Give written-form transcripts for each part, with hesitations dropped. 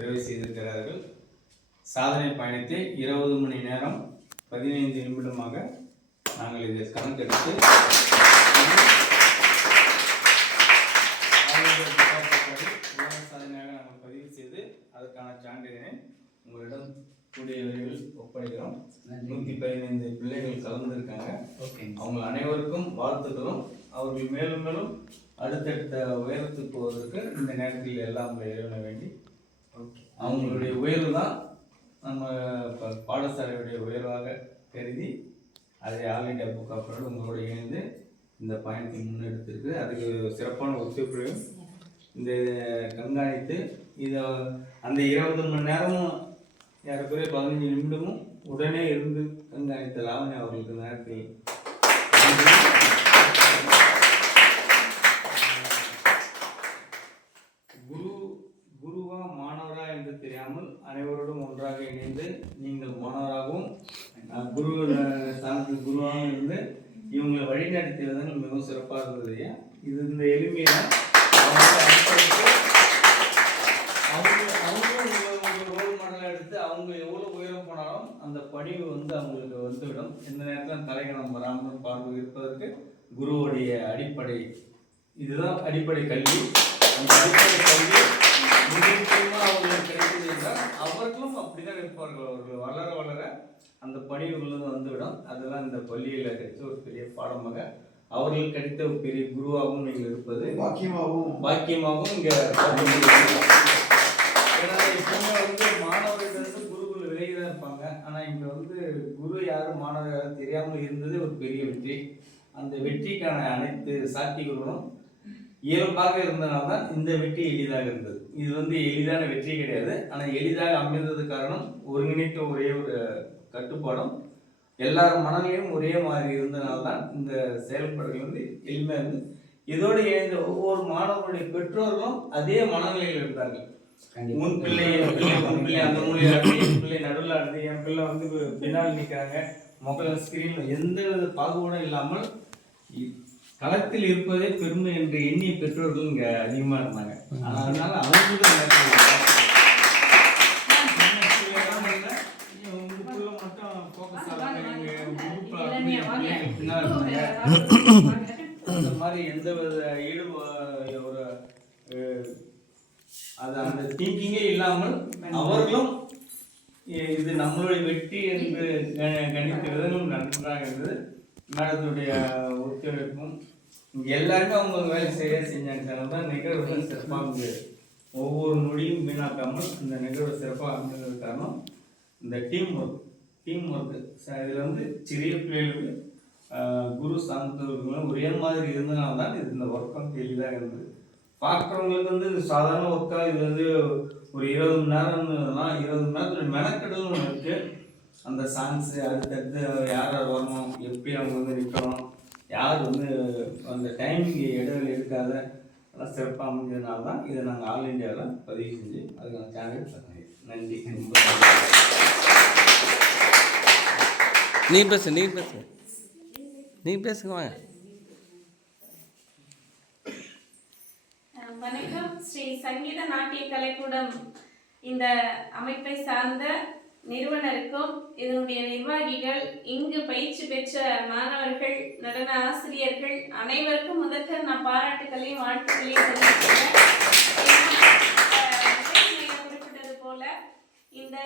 நிறைவு செய்திருக்கிறார்கள். சாதனை பயணத்தை 20 மணி நேரம் 15 நிமிடமாக நாங்கள் இதை கணக்கெடுத்து சாதனையாக நாங்கள் பதிவு செய்து அதற்கான சான்றிதழை உங்களிடம் கூடிய விரைவில் ஒப்படைக்கிறோம். 115 பிள்ளைகள் கலந்துருக்காங்க. அவங்க அனைவருக்கும் வாழ்த்துக்களும். அவர்கள் மேலும் மேலும் அடுத்தடுத்த உயரத்துக்கு போவதற்கு இந்த நேரத்தில் எல்லாம் இறைவனை வேண்டி அவங்களுடைய உயர்வு தான் நம்ம பாடசாலையுடைய உயர்வாக கருதி அதை all India book of records உங்களோடு இணைந்து இந்த பயணத்தை முன்னெடுத்திருக்கு. அதுக்கு சிறப்பான ஒத்துழைப்பையும் இந்த கண்காணித்து இதை அந்த 20 மணி நேரமும் ஏறக்குறைய 15 நிமிடமும் உடனே இருந்து கண்காணித்த லாவணி அவர்களுக்கு நேரத்தில் குருவா மாணவரா என்று தெரியாமல் அனைவரோடும் ஒன்றாக இணைந்து நீங்கள் மாணவராகவும் குரு ஸ்தானத்தில் குருவாகவும் இருந்து இவங்களை வழிநடத்தியது மிகவும் சிறப்பாக இருந்தது. இது இந்த எளிமையை அவங்க ரோல் மாடலாக எடுத்து அவங்க எவ்வளோ உயரம் போனாலும் அந்த பணிவு அவங்களுக்கு வந்துவிடும். எந்த நேரத்தில் தலைகணம் வராமல் பார்வை இருப்பதற்கு குருவுடைய அடிப்படை இதுதான் அடிப்படை கல்வி. அந்த அடிப்படை கல்வி முக்கியமாக அவர்களுக்கு கிடைத்தது என்றால் அவர்களும் அப்படிதான் இருப்பார்கள். அவர்கள் வளர வளர அந்த பணிவுகள் வந்துவிடும். அதெல்லாம் இந்த பள்ளியில் கிடைச்ச ஒரு பெரிய பாடமாக அவர்களுக்கு கிடைத்த ஒரு பெரிய குருவாகவும் நீங்கள் இருப்பது பாக்கியமாகவும் இங்கே எப்பவுமே மாணவர்கள் குருகுல விலகி தான் இருப்பாங்க. ஆனால் இங்கே குரு யாரும் மாணவர் யாரும் தெரியாமல் இருந்தது ஒரு பெரிய வெற்றி. அந்த வெற்றிக்கான அனைத்து சாத்தியங்களும் இயல்பாக இருந்தனால தான் இந்த வெற்றி எளிதாக இருந்தது. இது எளிதான வெற்றி கிடையாது. ஆனால் எளிதாக அமைந்தது காரணம் ஒருங்கிணைத்த ஒரே ஒரு கட்டுப்பாடும் எல்லாரும் மனநிலையும் ஒரே மாதிரி இருந்தனால தான் இந்த செயல்பாடுகள் எளிமையாக இருந்து இதோடு இணைந்த ஒவ்வொரு மாணவர்களுடைய பெற்றோர்களும் அதே மனநிலையில் இருந்தார்கள். உன் பிள்ளை அந்த மூலையில் ஆடுது, என் பிள்ளை நடுவில் ஆடுது, என் பிள்ளை பின்னால் நிற்கிறாங்க, மொபைல் ஸ்கிரீன் எந்த பாகுபாடும் இல்லாமல் களத்தில் இருப்பதே பெருமை என்று எண்ணிய பெற்றோர்கள் இங்கே அதிகமாக இருந்தாங்க. அதனால அவங்களுக்கு அந்த மாதிரி எந்த வித ஒரு அந்த திங்கிங்கே இல்லாமல் அவர்களும் இது நம்மளுடைய வெற்றி என்று கணித்த விதமும் நன்றாக இருந்தது. மேடத்துடைய ஒத்துழைப்பும் இங்கே எல்லாருமே அவங்க வேலை செஞ்சாங்க. தான் நிகழ்வுகள் சிறப்பாக இருந்தது. ஒவ்வொரு நொடியும் வீணாக்காமல் இந்த நிகழ்வு சிறப்பாக அமைந்தது காரணம் இந்த டீம் ஒர்க். இதில் சிறிய பிள்ளைகளுக்கு குரு சார்ந்தவர்களும் ஒரே மாதிரி இருந்ததுனால தான் இது இந்த ஒர்க்கம் எளிதாக இருந்தது. பார்க்குறவங்களுக்கு இது சாதாரண ஒர்க்காக இது ஒரு 20 மணி நேரம்லாம் 20 மணி நேரத்தில் மெனக்கெடலும் ஒன்று இருக்குது. அந்த சாங்ஸு அடுத்தடுத்து யார் வரணும், எப்படி அவங்க நிற்கணும், யார் அந்த டைமிங் இடைவெளி எடுக்காத அதெல்லாம் சிறப்பாக அமைஞ்சதுனால தான் இதை நாங்கள் ஆல் இண்டியாவில் பதிவு செஞ்சு அதுக்கான சேனல் பண்ணி நன்றி. நீ பேசுங்க வாங்க. வணக்கம். ஸ்ரீ சங்கீத நாட்டிய கலைக்கூடம் இந்த அமைப்பை சார்ந்த நிறுவனருக்கும் இதனுடைய நிர்வாகிகள், இங்கு பயிற்சி பெற்ற மாணவர்கள், நடன ஆசிரியர்கள் அனைவருக்கும் முதற்க நான் பாராட்டுகளையும் வாழ்த்துக்களையும் தெரிவிக்கிறேன். குறிப்பிட்டது போல இந்த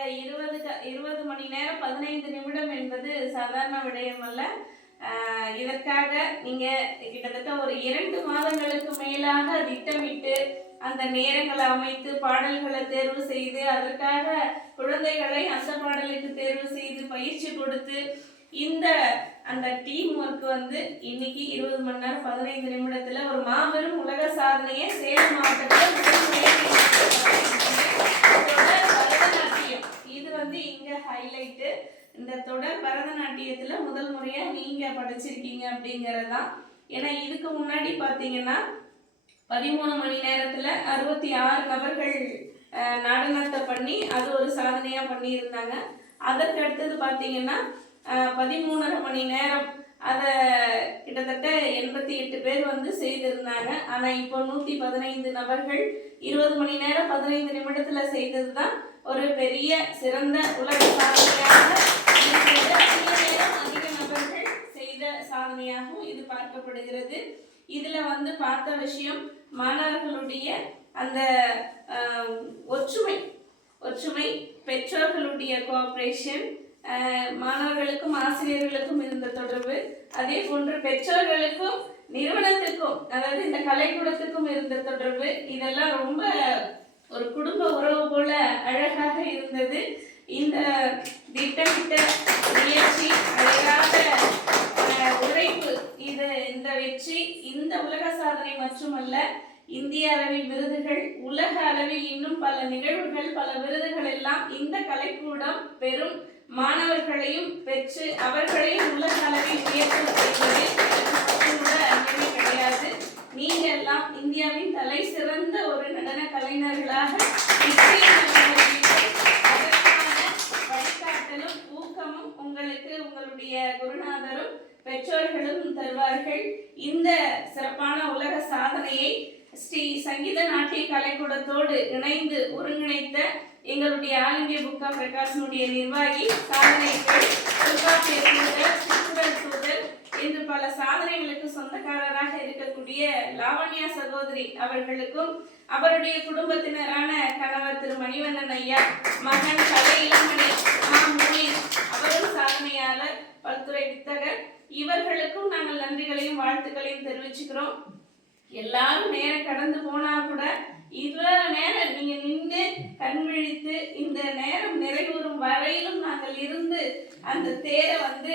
20 மணி நேரம் 15 நிமிடம் என்பது சாதாரண விடயம் அல்ல. இதற்காக நீங்க கிட்டத்தட்ட ஒரு 2 மாதங்களுக்கு மேலாக திட்டமிட்டு அந்த நேரங்களை அமைத்து பாடல்களை தேர்வு செய்து அதற்காக குழந்தைகளை அந்த பாடலுக்கு தேர்வு செய்து பயிற்சி கொடுத்து அந்த டீம் ஒர்க் இன்னைக்கு 20 மணி நேரம் 15 நிமிடத்துல ஒரு மாபெரும் உலக சாதனையை சேலம் மாவட்டத்தில் தொடர் பரதநாட்டியம் இது இங்க ஹைலைட்டு. இந்த தொடர் பரதநாட்டியத்துல முதல் முறையா நீங்க படிச்சிருக்கீங்க அப்படிங்கறதுதான். ஏன்னா இதுக்கு முன்னாடி பாத்தீங்கன்னா 13 மணி நேரத்துல 66 நபர்கள் நடனத்தை பண்ணி அது ஒரு சாதனையா பண்ணி இருந்தாங்க. அதற்கு அடுத்தது பாத்தீங்கன்னா 13.5 மணி நேரம் அதை கிட்டத்தட்ட 88 பேர் வந்து செய்திருந்தாங்க. ஆனால் இப்போ 115 நபர்கள் 20 மணி நேரம் 15 நிமிடத்தில் செய்தது தான் ஒரு பெரிய சிறந்த உலக சாதனையாக இருக்கிறது. அதிக நேரம் அதிக நபர்கள் செய்த சாதனையாகவும் இது பார்க்கப்படுகிறது. இதில் வந்து பார்த்த விஷயம் மாணவர்களுடைய அந்த ஒற்றுமை, பெற்றோர்களுடைய கோஆப்ரேஷன், மாணவர்களுக்கும் ஆசிரியர்களுக்கும் இருந்த தொடர்பு, அதே போன்று பெற்றோர்களுக்கும் நிறுவனத்துக்கும், அதாவது இந்த கலைக்கூடத்துக்கும் இருந்த தொடர்பு, இதெல்லாம் ரொம்ப ஒரு குடும்ப உறவு போல அழகாக இருந்தது. இந்த திட்டமிட்ட முயற்சி, அழகாக உழைப்பு, இந்த வெற்றி இந்த உலக சாதனை மட்டுமல்ல, இந்திய அளவில் விருதுகள், உலக அளவில் இன்னும் பல நிகழ்வுகள், பல விருதுகள் எல்லாம் இந்த கலைக்கூடம் பெரும் மாணவர்களையும் பெற்று அவர்களையும் உலக அளவில் உயர்த்தப்படுவது கிடையாது. நீங்க எல்லாம் இந்தியாவின் தலை சிறந்த ஒரு நடன கலைஞர்களாக வழிகாட்டலும் ஊக்கமும் உங்களுக்கு உங்களுடைய குருநாதரும் பெற்றோர்களும் தருவார்கள். இந்த சிறப்பான உலக சாதனையை ஸ்ரீ சங்கீத நாட்டிய கலைக்கூடத்தோடு இணைந்து ஒருங்கிணைத்த எங்களுடைய ஆல் இந்தியா புக் ஆஃப் ரெக்கார்ட்ஸினுடைய நிர்வாகி, சாதனைகள், தொல்காப்பிய தூதர், சுற்றுலா தூதர் என்று பல சாதனைகளுக்கு சொந்தக்காரராக இருக்கக்கூடிய லாவண்யா சகோதரி அவர்களுக்கும், அவருடைய குடும்பத்தினரான கணவர் திரு மணிவண்ணன் ஐயா, மகன் கலை இளமணி அவரும் சாதனையாளர், பல்துறை வித்தகர், இவர்களுக்கும் நாங்கள் நன்றிகளையும் வாழ்த்துக்களையும் தெரிவிச்சுக்கிறோம். எல்லாரும் நேரம் கடந்து போனா கூட இவ்வளவு நேரம் நீங்க நின்று கண் விழித்து இந்த நேரம் நிறைவேறும் வரையிலும் நாங்கள் இருந்து அந்த தேரை வந்து